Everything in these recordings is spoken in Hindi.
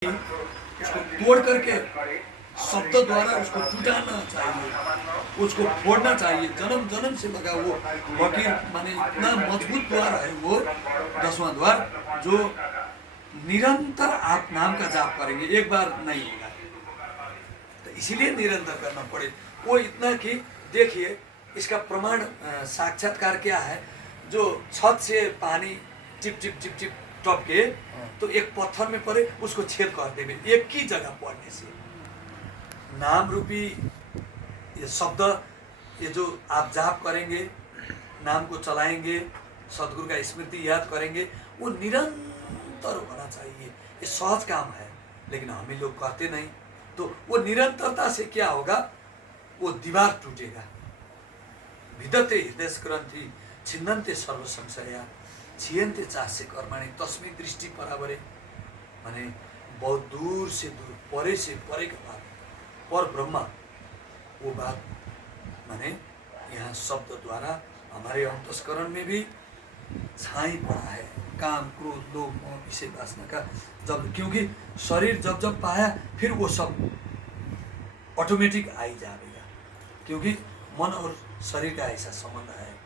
उसको तोड़ करके शब्द द्वारा उसको टूटाना चाहिए, उसको फोड़ना चाहिए। जन्म जन्म से लगा वो वकील माने इतना मजबूत द्वार है वो 10वां द्वार, जो निरंतर आप नाम का जाप करेंगे, एक बार नहीं होगा, तो इसीलिए निरंतर करना पड़े। वो इतना कि देखिए इसका प्रमाण साक्षात्कार क्या है। जो छत से पानी चिप चिप चिप चिप टपके तो एक पत्थर में पड़े उसको छेद कर देवे एक ही जगह पड़ने से। नाम रूपी ये शब्द, ये जो आप जाप करेंगे, नाम को चलाएंगे, सदगुरु का स्मृति याद करेंगे, वो निरंतर होना चाहिए। ये सहज काम है, लेकिन हम ही लोग करते नहीं। तो वो निरंतरता से क्या होगा, वो दीवार टूटेगा। विदते हृदय ग्रंथि छिन्नन्ते सर्व संशया छियन्ते चासे कर्माणि तस्मै दृष्टि परावरे। माने बहुत दूर से दूर, परे से परे का बात, पर ब्रह्मा वो बात माने यहाँ शब्द द्वारा हमारे अंतस्करण में भी छाई पड़ा है। काम क्रोध लोभ मोह विषय वासना का जब, क्योंकि शरीर जब जब पाया फिर वो सब ऑटोमेटिक आ ही जाएगा, क्योंकि मन और शरीर का ऐसा संबंध है,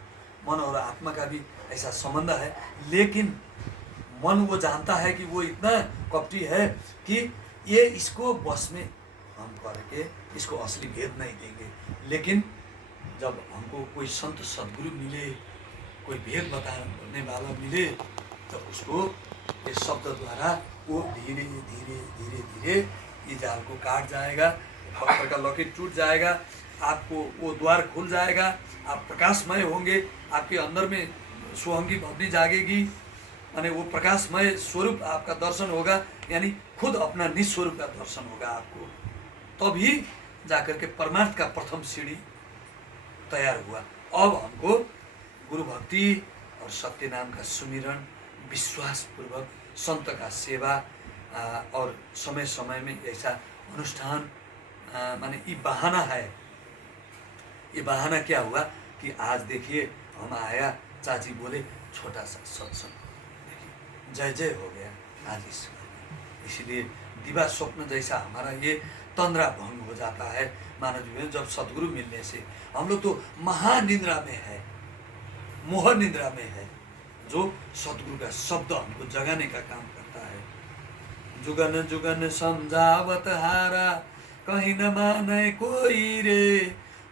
मन और आत्मा का भी ऐसा संबंध है। लेकिन मन वो जानता है कि वो इतना कपटी है कि ये इसको बस में हम करके इसको असली भेद नहीं देंगे। लेकिन जब हमको कोई संत सदगुरु मिले, कोई भेद बताने वाला मिले, तो उसको ये शब्द द्वारा वो धीरे धीरे धीरे धीरे ये जाल को काट जाएगा, पत्थर का लकीर टूट जाएगा, आपको वो द्वार खुल जाएगा, आप प्रकाशमय होंगे, आपके अंदर में स्वहंगी भवनी जागेगी, माने वो प्रकाशमय स्वरूप आपका दर्शन होगा, यानी खुद अपना निस्वरूप का दर्शन होगा आपको। तभी जाकर के परमार्थ का प्रथम सीढ़ी तैयार हुआ। अब हमको गुरु भक्ति और सत्य नाम का सुमिरन, विश्वास पूर्वक संत का सेवा और समय समय में ऐसा अनुष्ठान, माने ये बहाना है। ये बहाना क्या हुआ कि आज देखिए हम आया, चाची बोले छोटा सा सत्संग, देखिए जय जय हो गया आज इसमें। इसलिए दिवा स्वप्न जैसा हमारा ये तंद्रा भंग हो जाता है मानव जीवन। जब सदगुरु मिलने से हम लोग तो महानिद्रा में है, मोह निद्रा में है, जो सदगुरु का शब्द हमको जगाने का काम करता है। जुगन जुगन समझावत हारा कहीं न माने कोई रे,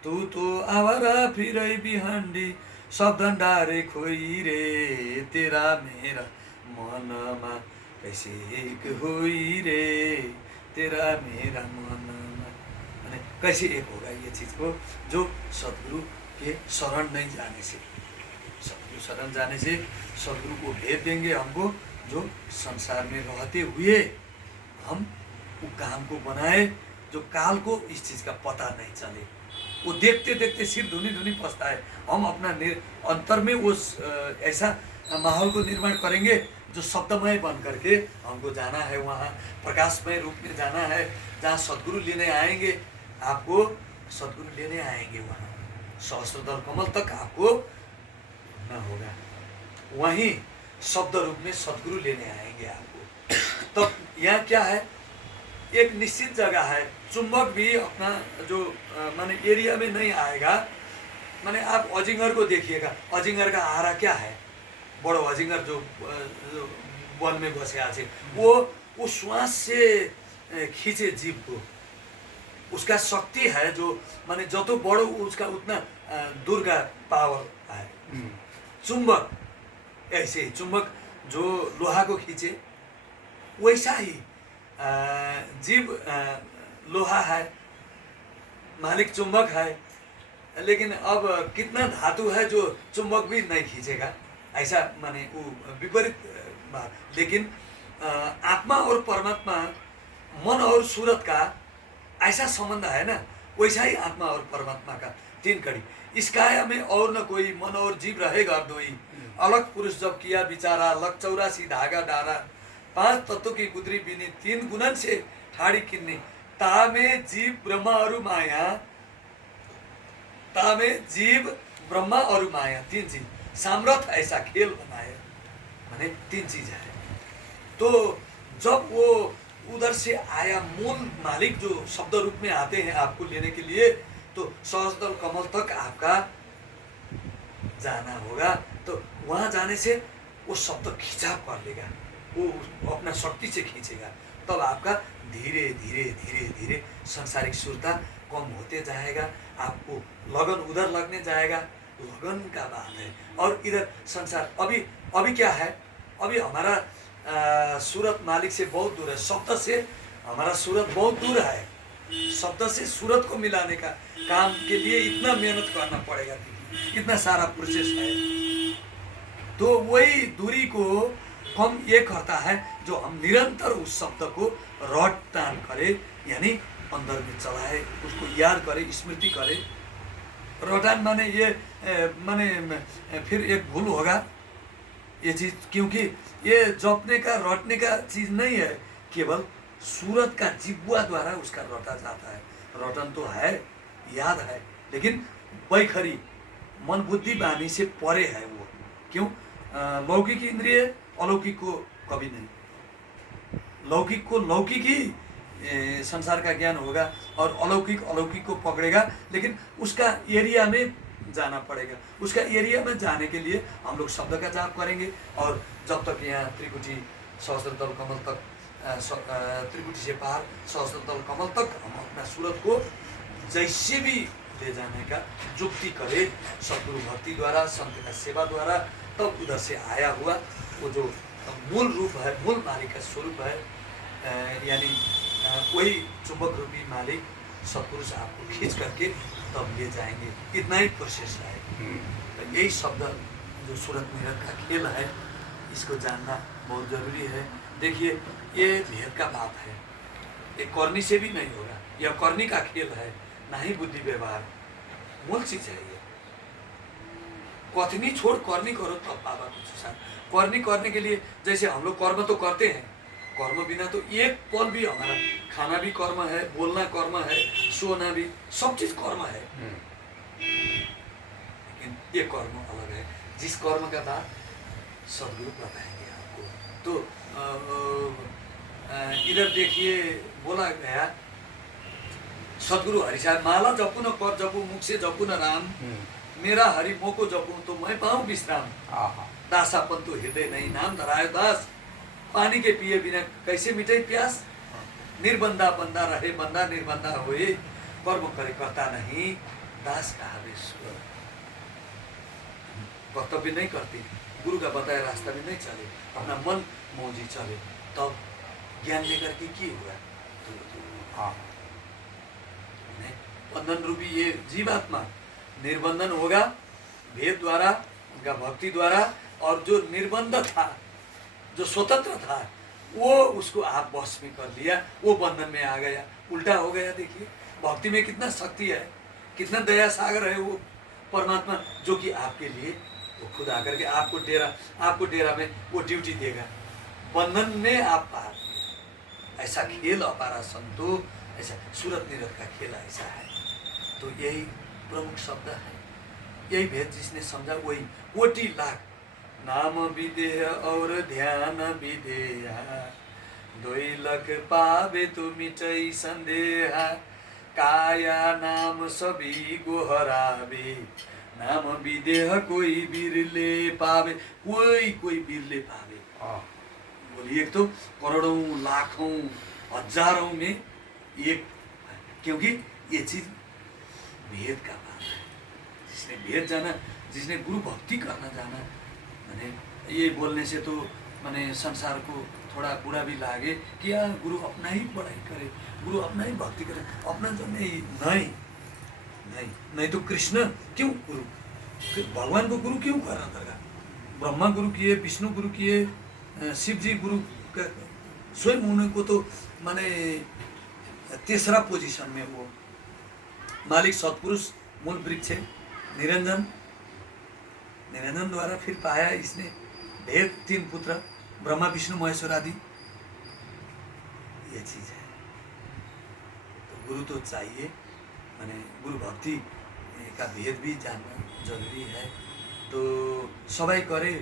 तू तो आवारा फिरै बिहंडी सब डारे खोई रे, तेरा मेरा मनमा कैसे एक होई रे, तेरा मेरा मनमा, माने कैसे एक होगा ये चीज को, जो सदगुरु के शरण नहीं जाने से। सदगुरु शरण जाने से सदगुरु को भेद देंगे हमको, जो संसार में रहते हुए हम वो काम को बनाए, जो काल को इस चीज का पता नहीं चले। वो देखते देखते सिर धुनी धुनी पछता है। हम अपना अंतर में उस ऐसा माहौल को निर्माण करेंगे जो शब्दमय बन करके हमको जाना है, वहाँ प्रकाशमय रूप में जाना है, जहाँ सदगुरु लेने आएंगे, आपको सदगुरु लेने आएंगे, वहाँ सहस्त्रदल कमल तक आपको न होगा, वहीं शब्द रूप में सदगुरु लेने आएंगे आपको। तो यहाँ क्या है, एक निश्चित जगह है, चुंबक भी अपना जो माने एरिया में नहीं आएगा। माने आप अजिंगर को देखिएगा, अजिंगर का आहारा क्या है, बड़ो अजिंगर जो वन में बसे आछे, वो श्वास से खींचे जीव को, उसका शक्ति है, जो माने जतो बड़ो उसका उतना दूर का पावर है। चुंबक ऐसे, चुंबक जो लोहा को खींचे, वैसा ही जीव लोहा है, मालिक चुंबक है, लेकिन अब कितना धातु है जो चुंबक भी नहीं खींचेगा, ऐसा माने वो विपरीत बात। लेकिन आत्मा और परमात्मा, मन और सूरत का ऐसा संबंध है ना, वैसा ही आत्मा और परमात्मा का तीन कड़ी। इस काया में और न कोई मन और जीव रहेगा दोई, अलग पुरुष जब किया विचारा, लग 84 धागा डारा, 5 तत्व की गुदरी बिनी, 3 गुणन से ठाड़ी किन्नी, तामे जीव ब्रह्मा और माया, तामे जीव ब्रह्मा और माया, 3 चीज सामर्थ ऐसा खेल बनाए, माने 3 चीज है। तो जब वो उधर से आया मूल मालिक जो शब्द रूप में आते हैं आपको लेने के लिए, तो सहस्त्रदल कमल तक आपका जाना होगा। तो वहाँ जाने से वो शब्द खिंचाव कर लेगा, वो अपना शक्ति से खींचेगा, तब आपका धीरे धीरे धीरे धीरे सांसारिक सुरता कम होते जाएगा, आपको लगन उधर लगने जाएगा। लगन का बात है। और इधर संसार अभी क्या है, अभी हमारा सूरत मालिक से बहुत दूर है, शब्द से हमारा सूरत बहुत दूर है। शब्द से सूरत को मिलाने का काम के लिए इतना मेहनत करना पड़ेगा, इतना सारा प्रोसेस है। तो वही दूरी को कम ये करता है जो हम निरंतर उस शब्द को रट टान करें, यानी अंदर में चलाए, उसको याद करें, स्मृति करें। रटान माने ये माने फिर एक भूल होगा ये चीज़, क्योंकि ये जपने का रटने का चीज़ नहीं है, केवल सूरत का जिब्वा द्वारा उसका रटा जाता है। रटन तो है, याद है, लेकिन बैखरी मन बुद्धि वाणी से परे है वो। क्यों? लौकिक इंद्रिय अलौकिक को कभी नहीं, लौकिक को लौकिक ही संसार का ज्ञान होगा और अलौकिक अलौकिक को पकड़ेगा, लेकिन उसका एरिया में जाना पड़ेगा। उसका एरिया में जाने के लिए हम लोग शब्द का जाप करेंगे, और जब तक यहाँ त्रिकुटी सहस्त्रदल कमल तक त्रिकुटी से पार सहस्त्रदल कमल तक हम अपना सूरत को जैसे भी ले जाने का जुक्ति करें, सतगुरु भक्ति द्वारा, संत का सेवा द्वारा, तब उधर से आया हुआ वो जो मूल रूप है, मूल मालिक का स्वरूप है, यानी वही चुंबक रूपी मालिक सत्पुरुष आपको खींच करके तब ले जाएंगे। इतना ही प्रोसेस है। तो यही शब्द जो सूरत मिरर का खेल है, इसको जानना बहुत जरूरी है। देखिए, ये भेद का बात है, ये करनी से भी नहीं होगा, यह करनी का खेल है, ना ही बुद्धि व्यवहार। मूल चीज है ये, कथनी छोड़ करनी करो तब बाबा कुछ साथ। करनी करने के लिए जैसे हम लोग कर्म तो करते हैं, कर्म बिना तो एक पल भी, हमारा खाना भी कर्म है, बोलना कर्म है, सोना भी, सब चीज कर्म है। लेकिन ये कर्म अलग है, जिस कर्म का बात सदगुरु बताएंगे आपको। तो इधर देखिए बोला गया, सदगुरु हरि साहब माला जपू न कर जपू, मुख से जपू न राम, मेरा हरि मोको जपू तो मैं पाऊं विश्राम। दासापन तो हृदय नहीं नाम धरायो दास, पानी के पिए बिना कैसे मिटे प्यास। निर्बंधा बंदा रहे बंदा निर्बंधा होए, कर्म करे करता नहीं दास कहावे स्वर। कर्तव्य नहीं करते, गुरु का बताया रास्ता में नहीं चले, अपना मन मौजी चले, तब ज्ञान लेकर के की हुआ। बंधन रूपी ये जीवात्मा निर्बंधन होगा भेद द्वारा, उनका भक्ति द्वारा, और जो निर्बंध था, जो स्वतंत्र था, वो उसको आप बस में कर लिया, वो बंधन में आ गया, उल्टा हो गया। देखिए भक्ति में कितना शक्ति है, कितना दया सागर है वो परमात्मा, जो कि आपके लिए वो खुद आकर के आपको डेरा में वो ड्यूटी देगा, बंधन में आप पार। ऐसा खेल अपारा संतो, ऐसा सूरत निरत का खेल ऐसा है। तो यही प्रमुख शब्द है, यही भेद जिसने समझा वही कोटि लाख नाम विदेह और ध्यान विधेया, 2 लाख पावे तो मिटै संदेहा, काया नाम सभी गोहरावे, नाम विदेह कोई बिरले पावे, कोई बिरले पावे। बोलिए, एक तो करोड़ों लाखों हजारों में एक, क्योंकि ये चीज भेद का बात है। जिसने भेद जाना, जिसने गुरु भक्ति करना जाना, मैंने ये बोलने से तो मैंने संसार को थोड़ा बुरा भी लागे कि यार गुरु अपना ही पढ़ाई करे, गुरु अपना ही भक्ति करे, अपना जो नहीं तो कृष्ण क्यों गुरु, भगवान को गुरु क्यों करना पड़ेगा? ब्रह्मा गुरु किए, विष्णु गुरु किए, शिव जी गुरु, स्वयं उनको तो माने तीसरा पोजीशन में वो मालिक सत्पुरुष मूल वृक्ष है, निरंजन द्वारा फिर पाया इसने भेद, 3 पुत्र ब्रह्मा विष्णु महेश्वर आदि, ये चीज है। तो गुरु तो चाहिए, माने गुरु भक्ति का भेद भी जानना जरूरी है। तो सबै करे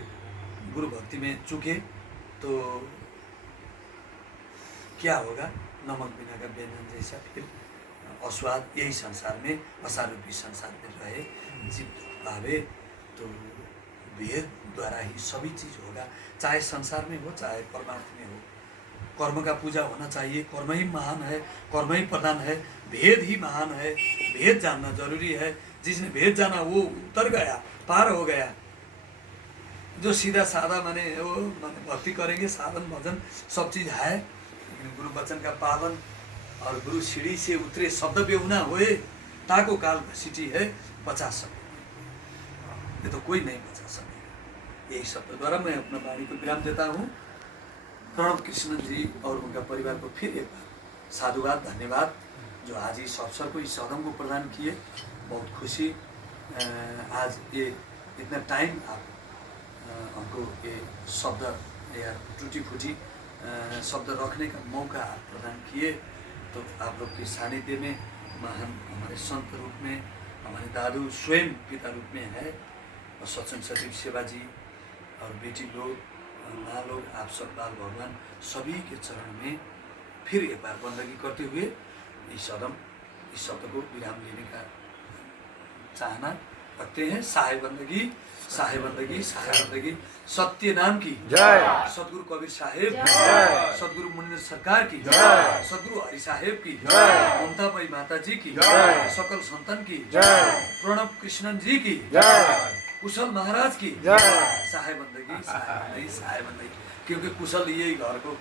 गुरु भक्ति में चुके तो क्या होगा, नमक बिना का व्यंजन जैसा फिर अस्वाद यही संसार में, असारूपी संसार में रहे, जीव भावे। तो भेद द्वारा ही सभी चीज़ होगा, चाहे संसार में हो चाहे परमार्थ में हो। कर्म का पूजा होना चाहिए, कर्म ही महान है, कर्म ही प्रधान है, भेद ही महान है, भेद जानना जरूरी है। जिसने भेद जाना वो उतर गया, पार हो गया। जो सीधा साधा माने वो माने भक्ति करेंगे, साधन भजन सब चीज़ है, लेकिन गुरु वचन का पालन और गुरु सीढ़ी से उतरे शब्द बेहुना हुए, ताको काल घसीटी है बचा सके, ये तो कोई नहीं बचा सकेगा। यही शब्द द्वारा मैं अपना वाणी को विराम देता हूँ। प्रणव कृष्ण जी और उनका परिवार को फिर एक बार साधुवाद, धन्यवाद, जो आज इस अवसर को, इस सदन को प्रदान किए। बहुत खुशी, आज ये इतना टाइम आप हमको ये शब्द या टूटी फूटी शब्द रखने का मौका प्रदान किए। तो आप लोग के सानिध्य में महान हमारे संत रूप में हमारे दादू स्वयं पिता रूप में है, और सत्संग सचिव सेवा जी और बेटी लोग, माँ लोग, आप सब बाल भगवान सभी के चरण में फिर एक बार बंदगी करते हुए इस शब्द को विराम लेने का चाहना रखते हैं। साहे बंदगी, साहे बंदगी, साहे बंदगी। सत्य नाम की जय। सदगुरु कबीर साहेब, सदगुरु मुनिंद्र सरकार की, सदगुरु हरि साहेब की, ममता बाई माता जी की, सकल संतन की, प्रणव कृष्णन जी की, कुशल महाराज की, साहे बंदगी, साहे बंदगी, साहे बंदगी। क्योंकि कुशल यही घर को